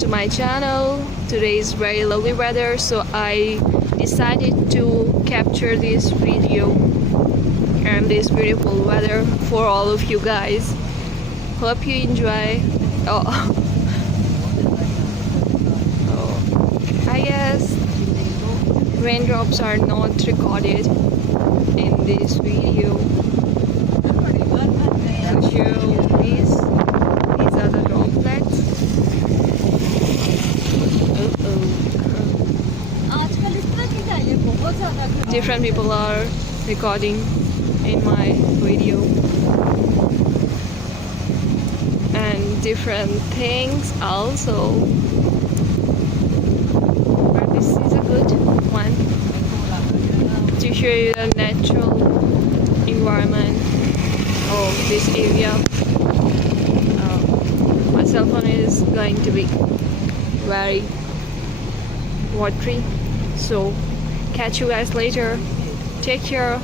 to my channel. Today is very lovely weather, so I decided to capture this video and this beautiful weather for all of you guys. Hope you enjoy. Oh, I guess raindrops are not recorded in this video. So these are the droplets. Different people are recording in my video and different things also, but this is a good one to show you the natural environment of this area. My cell phone is going to be very watery, so catch you guys later. Take care.